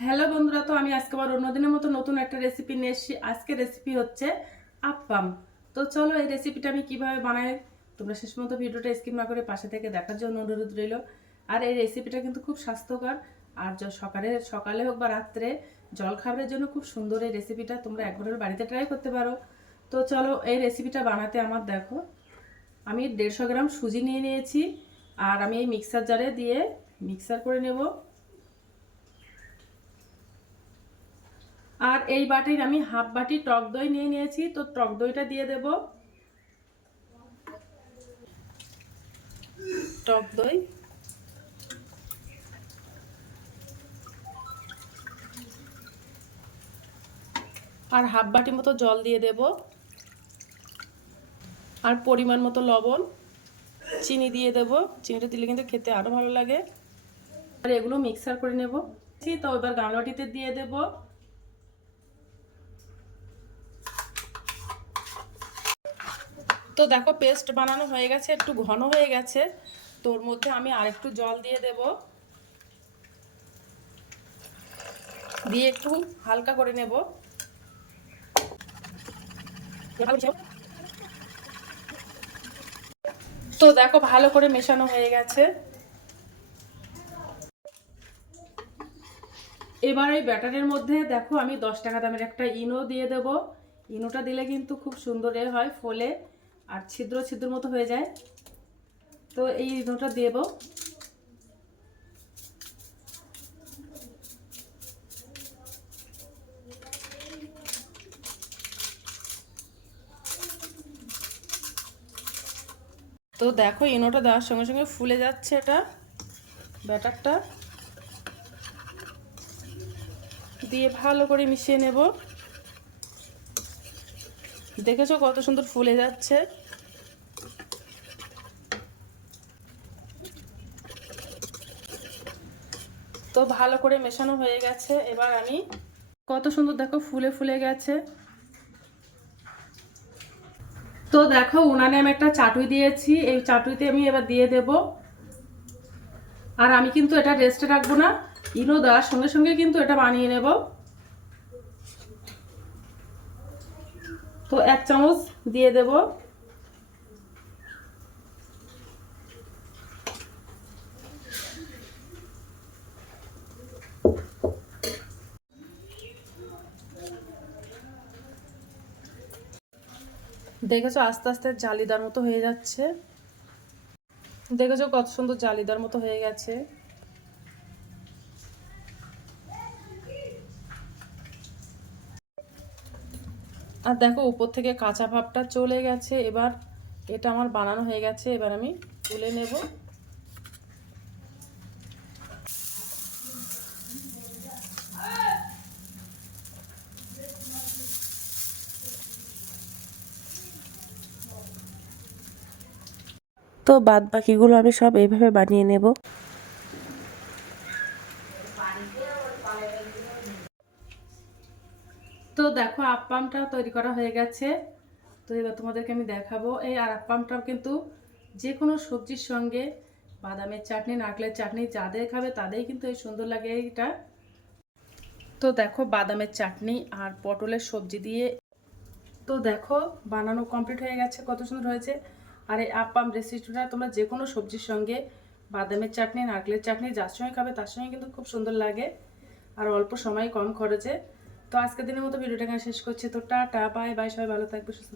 Hello বন্ধুরা, তো আমি আজকে আবার অন্যদিনের মতো নতুন একটা রেসিপি নিয়ে এসেছি। আজকে রেসিপি হচ্ছে আপ্পাম তো চলো এই রেসিপিটা আমি কীভাবে বানাই, তোমরা শেষ মতো ভিডিওটা স্কিপ না করে পাশে থেকে দেখার জন্য অনুরোধ রইল। আর এই রেসিপিটা কিন্তু খুব স্বাস্থ্যকর। আর সকালে সকালে হোক বা রাত্রে জল খাবারের জন্য খুব সুন্দর এই রেসিপিটা তোমরা একবার বাড়িতে ট্রাই করতে পারো। তো চলো এই রেসিপিটা বানাতে আমার দেখো। আমি দেড়শো গ্রাম সুজি নিয়ে নিয়েছি। আর আমি এই মিক্সার জারে দিয়ে মিক্সার করে নেব। আর এই বাটির আমি হাফ বাটি টক দই নিয়ে নিয়েছি, তো টক দইটা দিয়ে দেব। টক দই। আর হাফ বাটি মতো জল দিয়ে দেব। আর পরিমাণ মতো লবণ, চিনি দিয়ে দেব। চিনিটা দিলে কিন্তু খেতে আরও ভালো লাগে। আর এগুলো মিক্সার করে নেব। তো এবার গামলাটিতে দিয়ে দেবো। তো দেখো পেস্ট বানানো হয়ে গেছে, একটু ঘন হয়ে গেছে। তোর মধ্যে আমি আর একটু জল দিয়ে দেব। দিয়ে একটু হালকা করে নেব। তো দেখো ভালো করে মেশানো হয়ে গেছে। এবার এই ব্যাটারের মধ্যে দেখো আমি দশ টাকা দামের একটা ইনো দিয়ে দেব। ইনোটা দিলে কিন্তু খুব সুন্দর হয় ফলে। আর ছিদ্র ছিদ্র মতো হয়ে যায়। তো এই ইনোটা দেব। তো দেখো, ইনোটা দেওয়ার সঙ্গে সঙ্গে ফুলে যাচ্ছে এটা, ব্যাটারটা। দিয়ে ভালো করে মিশিয়ে নেব। দেখেছ কত সুন্দর ফুলে যাচ্ছে? তো ভালো করে মেশানো হয়ে গেছে, এবার আমি কত সুন্দর দেখো ফুলে ফুলে গেছে। তো দেখো উনানে আমি একটা চাটুই দিয়েছি, এই চাটুইতে আমি এবার দিয়ে দেব। আর আমি কিন্তু এটা রেস্টে রাখব না, ইনো দেওয়ার সঙ্গে সঙ্গে কিন্তু এটা বানিয়ে নেব। তো এক চামচ দিয়ে দেব। দেখেছ আস্তে আস্তে জালিদার মতো হয়ে যাচ্ছে। দেখেছ কত সুন্দর জালিদার মতো হয়ে গেছে। আর দেখো, উপর থেকে কাঁচা ভাবটা চলে গেছে। এবার এটা আমার বানানো হয়ে গেছে, এবার আমি তুলে নেব। তো বাদ বাকিগুলো আমি সব এইভাবে বানিয়ে নেব। তো দেখো আপ্পামটা তৈরি করা হয়ে গেছে। তো এবার তোমাদেরকে আমি দেখাবো। এই আর আপ্পামটা কিন্তু যে কোনো সবজির সঙ্গে, বাদামের চাটনি, নারকেলের চাটনি, যাদের খাবে তাদেরই কিন্তু এই সুন্দর লাগে এইটা। তো দেখো, বাদামের চাটনি আর পটলের সবজি দিয়ে। তো দেখো, বানানো কমপ্লিট হয়ে গেছে, কত সুন্দর হয়েছে। আর এই আপ্পাম রেসিপিটা তোমরা যে কোনো সবজির সঙ্গে, বাদামের চাটনি, নারকেলের চাটনি, যার সঙ্গে খাবে তার সঙ্গে কিন্তু খুব সুন্দর লাগে। আর অল্প সময় কম খরচে। তো আজকের দিনের মতো ভিডিওটা শেষ করছি। তো টাটা বাই বাই সবাই ভালো থাকবে, সুস্থ